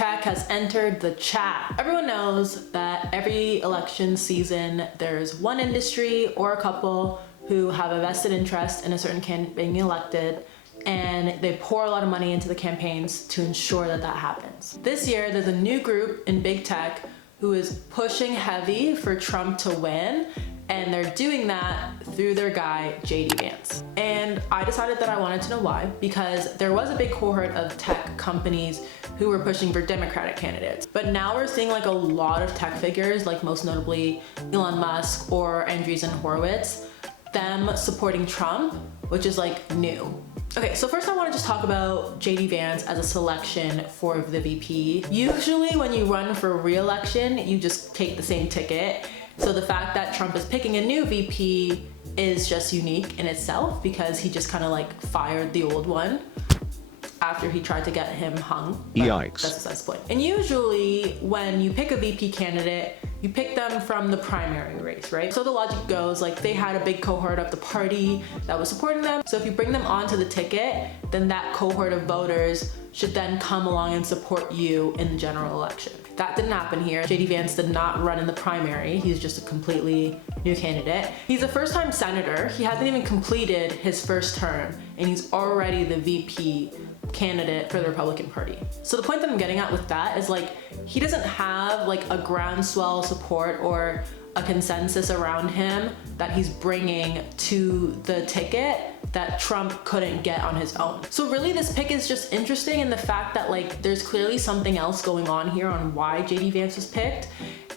tech has entered the chat. Everyone knows that every election season, there's one industry or a couple who have a vested interest in a certain candidate being elected, and they pour a lot of money into the campaigns to ensure that that happens. This year, there's a new group in big tech who is pushing heavy for Trump to win, and they're doing that through their guy, JD Vance. And I decided that I wanted to know why, because there was a big cohort of tech companies who were pushing for Democratic candidates. But now we're seeing like a lot of tech figures, like most notably Elon Musk or Andreessen Horowitz, them supporting Trump, which is like new. Okay, so first I want to just talk about JD Vance as a selection for the VP. Usually when you run for re-election, you just take the same ticket. So the fact that Trump is picking a new VP is just unique in itself, because he just kind of like fired the old one after he tried to get him hung. Yikes. That's besides the point. And usually when you pick a VP candidate, you pick them from the primary race, right? So the logic goes like they had a big cohort of the party that was supporting them. So if you bring them onto the ticket, then that cohort of voters should then come along and support you in the general election. That didn't happen here. JD Vance did not run in the primary. He's just a completely new candidate. He's a first-time senator. He hasn't even completed his first term, and he's already the VP candidate for the Republican Party. So the point that I'm getting at with that is like, he doesn't have like a groundswell support or a consensus around him that he's bringing to the ticket that Trump couldn't get on his own. So really this pick is just interesting in the fact that like there's clearly something else going on here on why JD Vance was picked,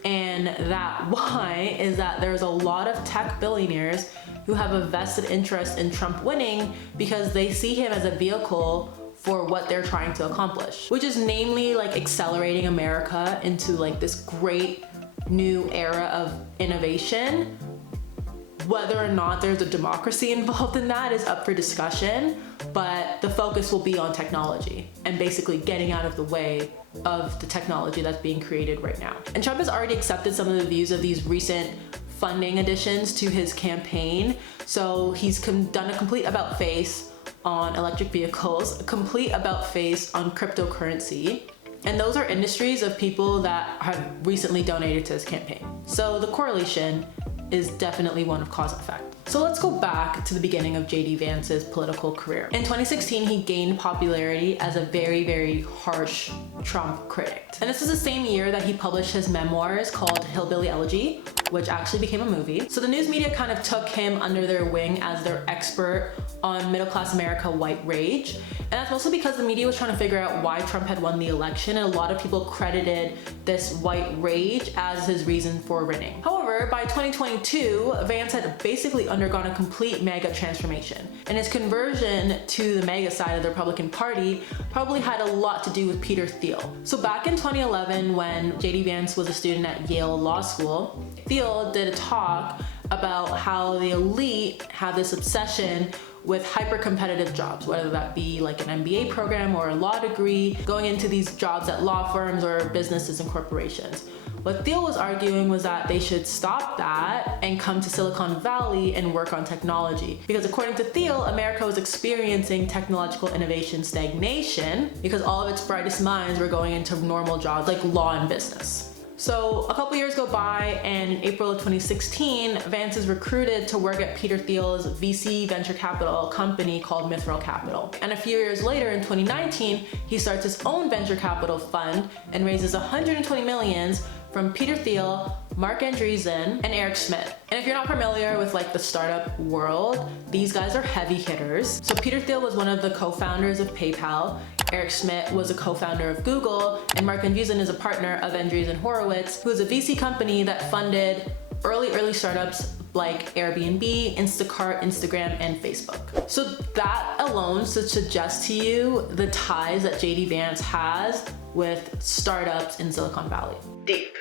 and that why is that there's a lot of tech billionaires who have a vested interest in Trump winning because they see him as a vehicle for what they're trying to accomplish, which is namely like accelerating America into like this great new era of innovation. Whether or not there's a democracy involved in that is up for discussion, but the focus will be on technology and basically getting out of the way of the technology that's being created right now. And Trump has already accepted some of the views of these recent funding additions to his campaign. So he's done a complete about face on electric vehicles, a complete about face on cryptocurrency. And those are industries of people that have recently donated to his campaign. So the correlation is definitely one of cause and effect. So let's go back to the beginning of JD Vance's political career. In 2016, he gained popularity as a very, very harsh Trump critic. And this is the same year that he published his memoirs called Hillbilly Elegy, which actually became a movie. So the news media kind of took him under their wing as their expert on middle-class America white rage. And that's mostly because the media was trying to figure out why Trump had won the election, and a lot of people credited this white rage as his reason for winning. However, by 2022, Vance had basically undergone a complete MAGA transformation, and his conversion to the MAGA side of the Republican Party probably had a lot to do with Peter Thiel. So back in 2011, when JD Vance was a student at Yale Law School, Thiel did a talk about how the elite have this obsession with hyper-competitive jobs, whether that be like an MBA program or a law degree, going into these jobs at law firms or businesses and corporations. What Thiel was arguing was that they should stop that and come to Silicon Valley and work on technology. Because according to Thiel, America was experiencing technological innovation stagnation because all of its brightest minds were going into normal jobs like law and business. So a couple years go by, and in April of 2016, Vance is recruited to work at Peter Thiel's VC venture capital company called Mithril Capital. And a few years later, in 2019, he starts his own venture capital fund and raises $120 million from Peter Thiel, Marc Andreessen, and Eric Schmidt. And if you're not familiar with like the startup world, these guys are heavy hitters. So Peter Thiel was one of the co-founders of PayPal, Eric Schmidt was a co-founder of Google, and Marc Andreessen is a partner of Andreessen Horowitz, who is a VC company that funded early startups like Airbnb, Instacart, Instagram, and Facebook. So that alone should suggest to you the ties that JD Vance has with startups in Silicon Valley. Deep.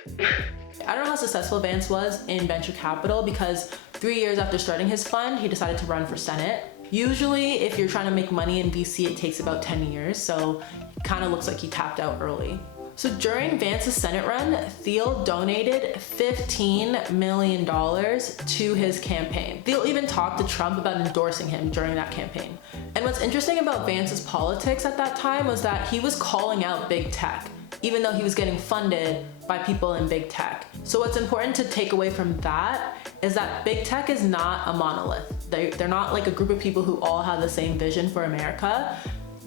I don't know how successful Vance was in venture capital, because 3 years after starting his fund, he decided to run for Senate. Usually, if you're trying to make money in VC, it takes about 10 years, so it kind of looks like he tapped out early. So during Vance's Senate run, Thiel donated $15 million to his campaign. Thiel even talked to Trump about endorsing him during that campaign. And what's interesting about Vance's politics at that time was that he was calling out big tech even though he was getting funded by people in big tech. So what's important to take away from that is that big tech is not a monolith. They're not like a group of people who all have the same vision for America.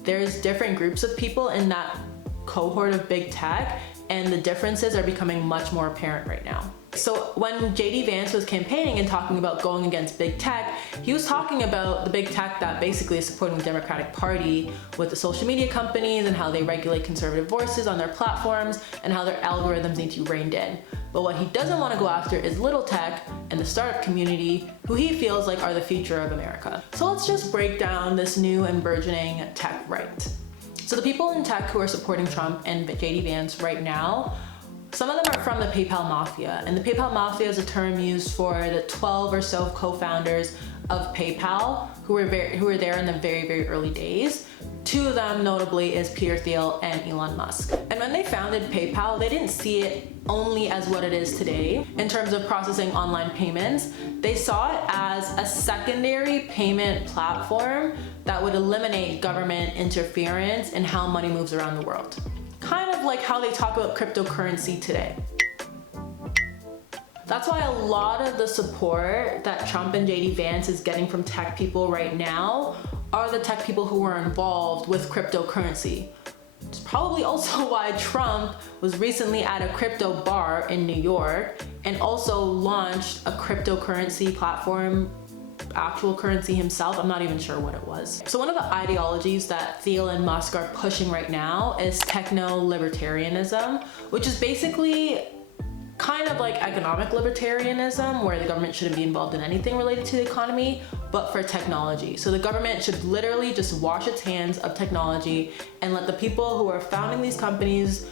There's different groups of people in that cohort of big tech, and the differences are becoming much more apparent right now. So when JD Vance was campaigning and talking about going against big tech, he was talking about the big tech that basically is supporting the Democratic Party with the social media companies and how they regulate conservative voices on their platforms and how their algorithms need to be reined in. But what he doesn't want to go after is little tech and the startup community, who he feels like are the future of America. So let's just break down this new and burgeoning tech right. So the people in tech who are supporting Trump and JD Vance right now, some of them are from the PayPal Mafia. And the PayPal Mafia is a term used for the 12 or so co-founders of PayPal who were there in the very, very early days. Two of them notably is Peter Thiel and Elon Musk. And when they founded PayPal, they didn't see it only as what it is today in terms of processing online payments. They saw it as a secondary payment platform that would eliminate government interference in how money moves around the world. Kind of like how they talk about cryptocurrency today. That's why a lot of the support that Trump and JD Vance is getting from tech people right now are the tech people who were involved with cryptocurrency. It's probably also why Trump was recently at a crypto bar in New York and also launched a cryptocurrency platform, actual currency himself. I'm not even sure what it was. So one of the ideologies that Thiel and Musk are pushing right now is Technolibertarianism, which is basically kind of like economic libertarianism, where the government shouldn't be involved in anything related to the economy, but for technology. So the government should literally just wash its hands of technology and let the people who are founding these companies,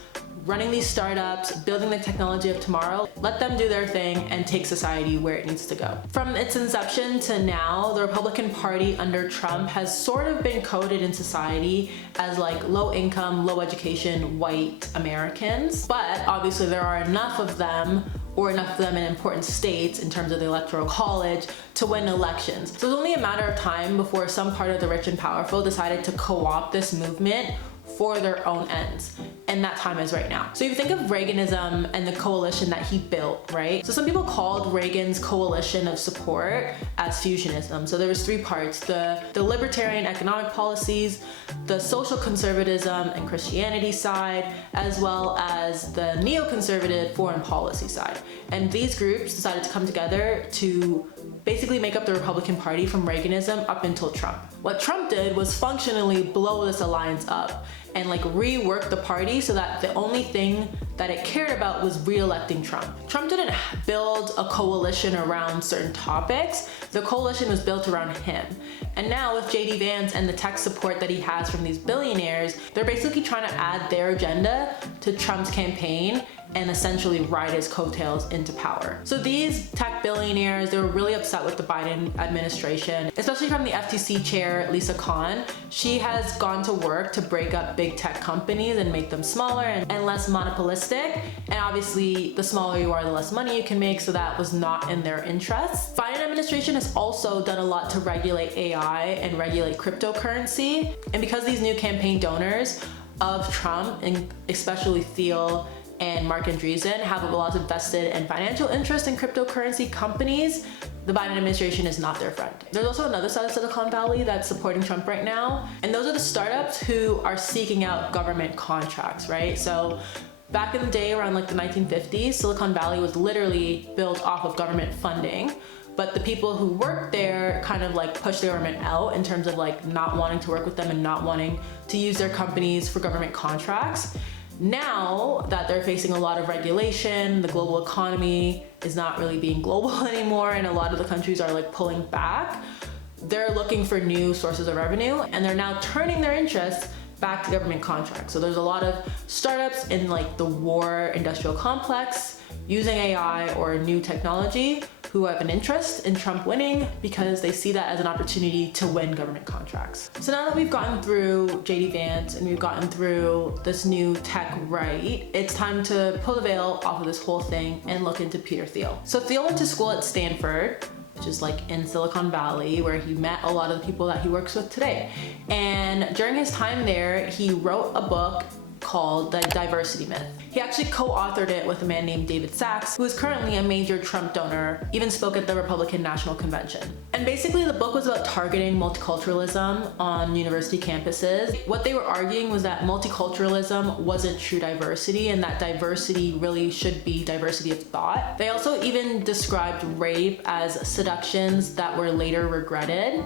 running these startups, building the technology of tomorrow, let them do their thing and take society where it needs to go. From its inception to now, the Republican Party under Trump has sort of been coded in society as like low income, low education, white Americans. But obviously there are enough of them, or enough of them in important states in terms of the electoral college, to win elections. So it's only a matter of time before some part of the rich and powerful decided to co-opt this movement for their own ends. And that time is right now. So if you think of Reaganism and the coalition that he built, right? So some people called Reagan's coalition of support as fusionism. So there was three parts: the libertarian economic policies, the social conservatism and Christianity side, as well as the neoconservative foreign policy side. And these groups decided to come together to basically make up the Republican Party from Reaganism up until Trump. What Trump did was functionally blow this alliance up and like rework the party so that the only thing that it cared about was re-electing Trump. Trump didn't build a coalition around certain topics. The coalition was built around him. And now with JD Vance and the tech support that he has from these billionaires, they're basically trying to add their agenda to Trump's campaign and essentially ride his coattails into power. So these tech billionaires, they were really upset with the Biden administration, especially from the FTC chair, Lisa Khan. She has gone to work to break up big tech companies and make them smaller and less monopolistic. And obviously, the smaller you are, the less money you can make, so that was not in their interests. Biden administration has also done a lot to regulate AI and regulate cryptocurrency. And because these new campaign donors of Trump, and especially Thiel and Mark Andreessen, have a lot of vested and financial interest in cryptocurrency companies, the Biden administration is not their friend. There's also another side of Silicon Valley that's supporting Trump right now, and those are the startups who are seeking out government contracts, right? So back in the day, around like the 1950s, Silicon Valley was literally built off of government funding. But the people who worked there kind of like pushed the government out in terms of like not wanting to work with them and not wanting to use their companies for government contracts. Now that they're facing a lot of regulation, the global economy is not really being global anymore, and a lot of the countries are like pulling back, they're looking for new sources of revenue, and they're now turning their interests back to government contracts. So there's a lot of startups in like the war industrial complex using AI or new technology who have an interest in Trump winning because they see that as an opportunity to win government contracts. So now that we've gotten through JD Vance and we've gotten through this new tech right, it's time to pull the veil off of this whole thing and look into Peter Thiel. So Thiel went to school at Stanford, which is like in Silicon Valley, where he met a lot of the people that he works with today. And during his time there, he wrote a book called the diversity myth. He actually co-authored it with a man named David Sachs, who is currently a major Trump donor, even spoke at the Republican National Convention. And basically the book was about targeting multiculturalism on university campuses. What they were arguing was that multiculturalism wasn't true diversity, and that diversity really should be diversity of thought. They also even described rape as seductions that were later regretted,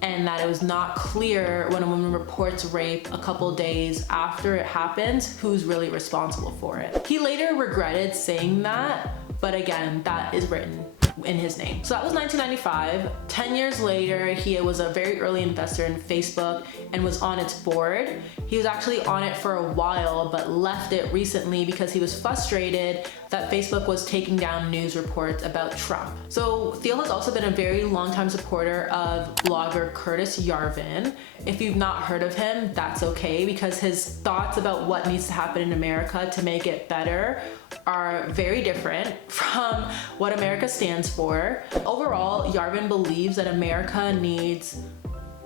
and that it was not clear when a woman reports rape a couple days after it happens who's really responsible for it. He later regretted saying that, but again, that is written in his name. So that was 1995. 10 years later, he was a very early investor in Facebook and was on its board. He was actually on it for a while, but left it recently because he was frustrated that Facebook was taking down news reports about Trump. So Thiel has also been a very long-time supporter of blogger Curtis Yarvin. If you've not heard of him, that's okay, because his thoughts about what needs to happen in America to make it better are very different from what America stands for. Overall, Yarvin believes that America needs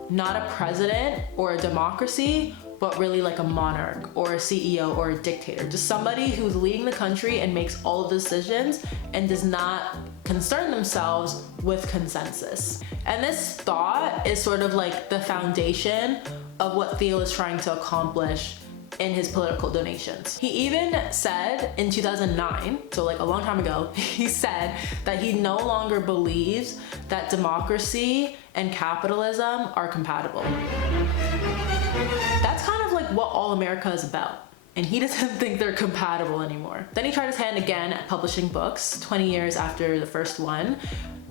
not a president or a democracy, but really like a monarch or a CEO or a dictator. Just somebody who's leading the country and makes all of the decisions and does not concern themselves with consensus. And this thought is sort of like the foundation of what Thiel is trying to accomplish in his political donations. He even said in 2009, so like a long time ago, he said that he no longer believes that democracy and capitalism are compatible. That's kind of like what all America is about. And he doesn't think they're compatible anymore. Then he tried his hand again at publishing books 20 years after the first one.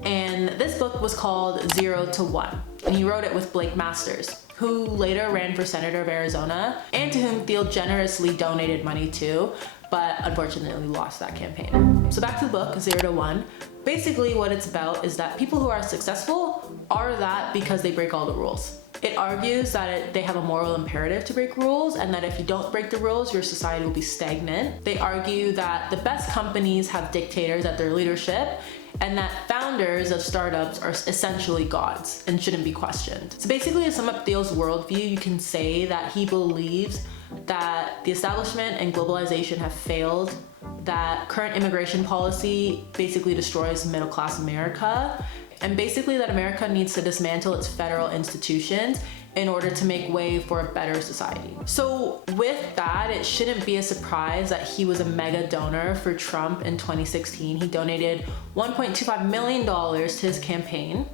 And this book was called 0 to 1. And he wrote it with Blake Masters, who later ran for Senator of Arizona, and to whom Thiel generously donated money to, but unfortunately lost that campaign. So back to the book, 0 to 1. Basically what it's about is that people who are successful are that because they break all the rules. It argues that they have a moral imperative to break rules, and that if you don't break the rules, your society will be stagnant. They argue that the best companies have dictators at their leadership, and that founders of startups are essentially gods and shouldn't be questioned. So basically, to sum up Thiel's worldview, you can say that he believes that the establishment and globalization have failed, that current immigration policy basically destroys middle-class America, and basically that America needs to dismantle its federal institutions in order to make way for a better society. So with that, it shouldn't be a surprise that he was a mega donor for Trump in 2016. He donated $1.25 million to his campaign.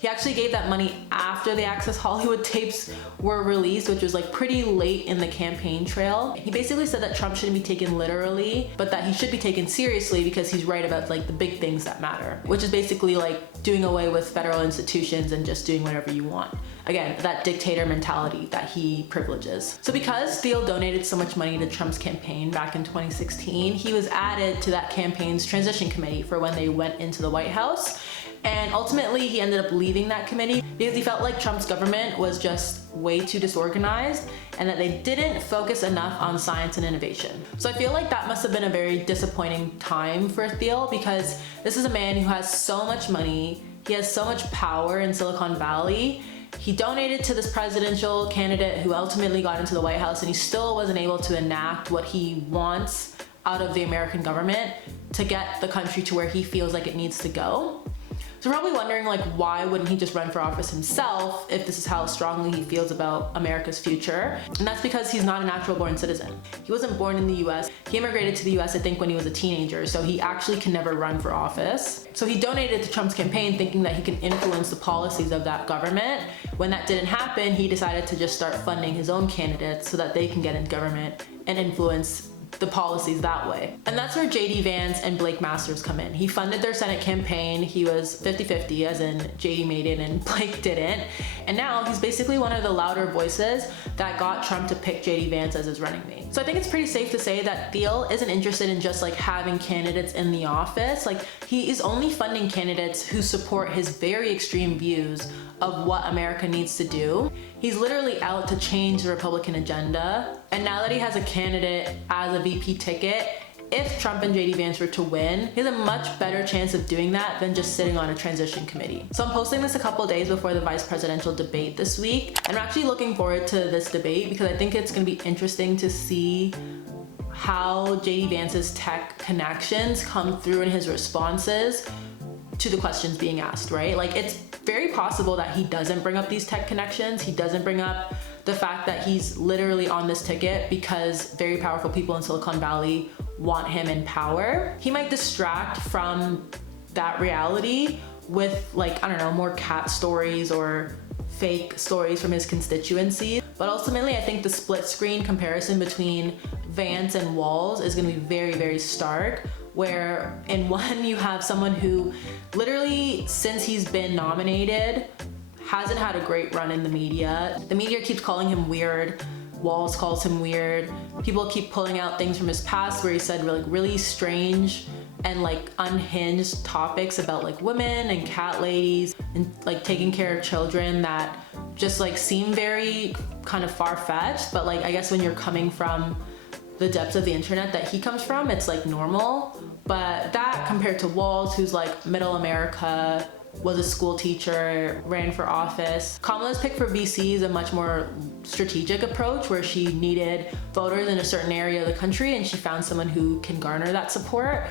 He actually gave that money after the Access Hollywood tapes were released, which was like pretty late in the campaign trail. He basically said that Trump shouldn't be taken literally, but that he should be taken seriously because he's right about like the big things that matter, which is basically like doing away with federal institutions and just doing whatever you want. Again, that dictator mentality that he privileges. So because Thiel donated so much money to Trump's campaign back in 2016, he was added to that campaign's transition committee for when they went into the White House. And ultimately, he ended up leaving that committee because he felt like Trump's government was just way too disorganized and that they didn't focus enough on science and innovation. So I feel like that must have been a very disappointing time for Thiel, because this is a man who has so much money, he has so much power in Silicon Valley. He donated to this presidential candidate who ultimately got into the White House, and he still wasn't able to enact what he wants out of the American government to get the country to where he feels like it needs to go. So you're probably wondering, like, why wouldn't he just run for office himself if this is how strongly he feels about America's future? And that's because he's not a natural born citizen. He wasn't born in the US. He immigrated to the US, I think, when he was a teenager, so he actually can never run for office. So he donated to Trump's campaign thinking that he can influence the policies of that government. When that didn't happen, he decided to just start funding his own candidates so that they can get in government and influence the policies that way. And that's where JD Vance and Blake Masters come in. He funded their Senate campaign. He was 50-50, as in JD made it and Blake didn't. And now he's basically one of the louder voices that got Trump to pick JD Vance as his running mate. So I think it's pretty safe to say that Thiel isn't interested in just like having candidates in the office. Like, he is only funding candidates who support his very extreme views of what America needs to do. He's literally out to change the Republican agenda. And now that he has a candidate as a VP ticket if Trump and JD Vance were to win, he has a much better chance of doing that than just sitting on a transition committee. So I'm posting this a couple days before the vice presidential debate this week. And I'm actually looking forward to this debate because I think it's gonna be interesting to see how JD Vance's tech connections come through in his responses to the questions being asked, right? Like, it's very possible that he doesn't bring up these tech connections. He doesn't bring up the fact that he's literally on this ticket because very powerful people in Silicon Valley want him in power. He might distract from that reality with, like, I don't know, more cat stories or fake stories from his constituency. But ultimately, I think the split screen comparison between Vance and Walz is gonna be very, very stark, where in one you have someone who literally, since he's been nominated, hasn't had a great run in the media. The media keeps calling him weird. Walz calls him weird. People keep pulling out things from his past where he said really strange and like unhinged topics about like women and cat ladies and like taking care of children that just like seem very kind of far-fetched, but like I guess when you're coming from the depths of the internet that he comes from, it's like normal. But that compared to Walz, who's like middle America, was a school teacher, ran for office. Kamala's pick for BC is a much more strategic approach where she needed voters in a certain area of the country and she found someone who can garner that support.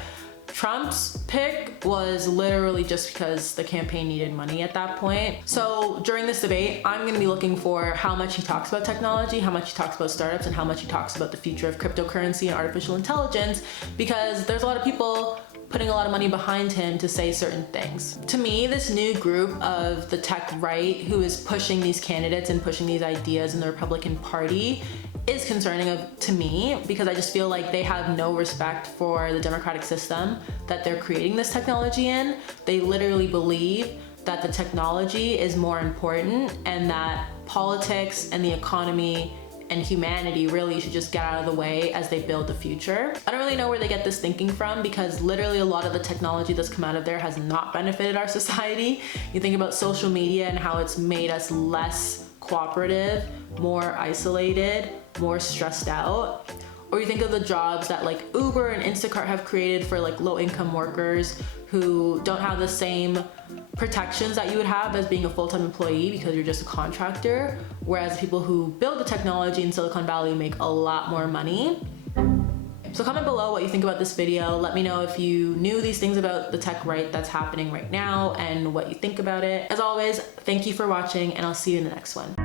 Trump's pick was literally just because the campaign needed money at that point. So during this debate, I'm gonna be looking for how much he talks about technology, how much he talks about startups, and how much he talks about the future of cryptocurrency and artificial intelligence, because there's a lot of people putting a lot of money behind him to say certain things. To me, this new group of the tech right who is pushing these candidates and pushing these ideas in the Republican Party is concerning to me, because I just feel like they have no respect for the democratic system that they're creating this technology in. They literally believe that the technology is more important and that politics and the economy and humanity really should just get out of the way as they build the future. I don't really know where they get this thinking from, because literally a lot of the technology that's come out of there has not benefited our society. You think about social media and how it's made us less cooperative, more isolated, more stressed out. Or you think of the jobs that like Uber and Instacart have created for like low-income workers who don't have the same protections that you would have as being a full-time employee because you're just a contractor, whereas people who build the technology in Silicon Valley make a lot more money. So comment below what you think about this video. Let me know if you knew these things about the tech right that's happening right now and what you think about it. As always, thank you for watching, and I'll see you in the next one.